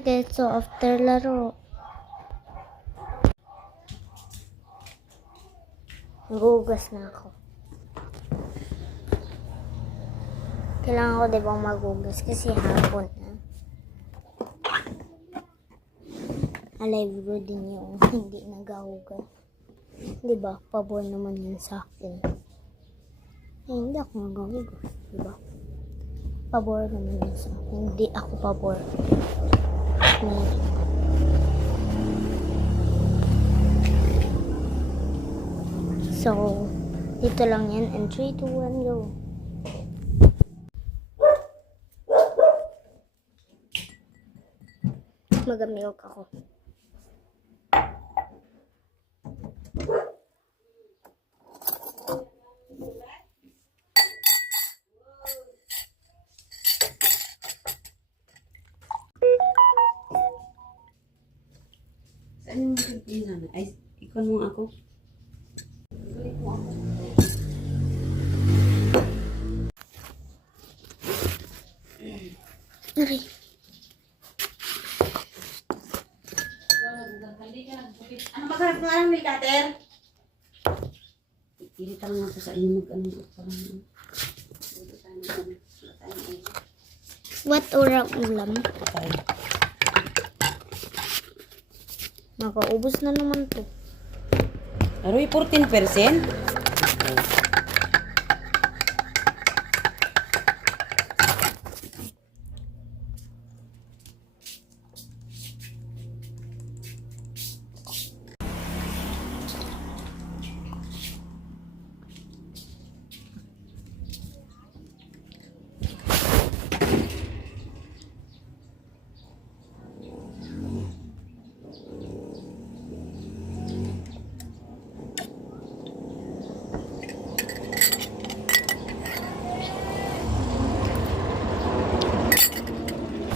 Sige, so after laro. Magugas na ako. Kailangan ko diba magugas kasi hapon na. Alive ko din yung hindi nagahugas. Diba? Pabor naman yun sa akin. Eh, hindi ako nagahugas. Diba? Pabor naman yun sa akin. Hindi ako pabor. So, dito lang yan. And 3, 2, 1, go. Magamilok ako. Saan yung magpipilihan? Ay, ikon mo ako. Okay. Ano maghanap nga lang may cutter? Pilit lang ako sa inyo mag-ano. What orang ulam? Makaubos na naman to. Aroy, 14%?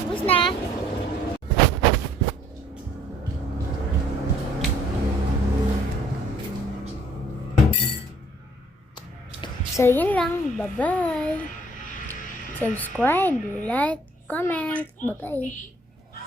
Ubos na. So, yun lang. Bye-bye. Subscribe, like, comment. Bye-bye.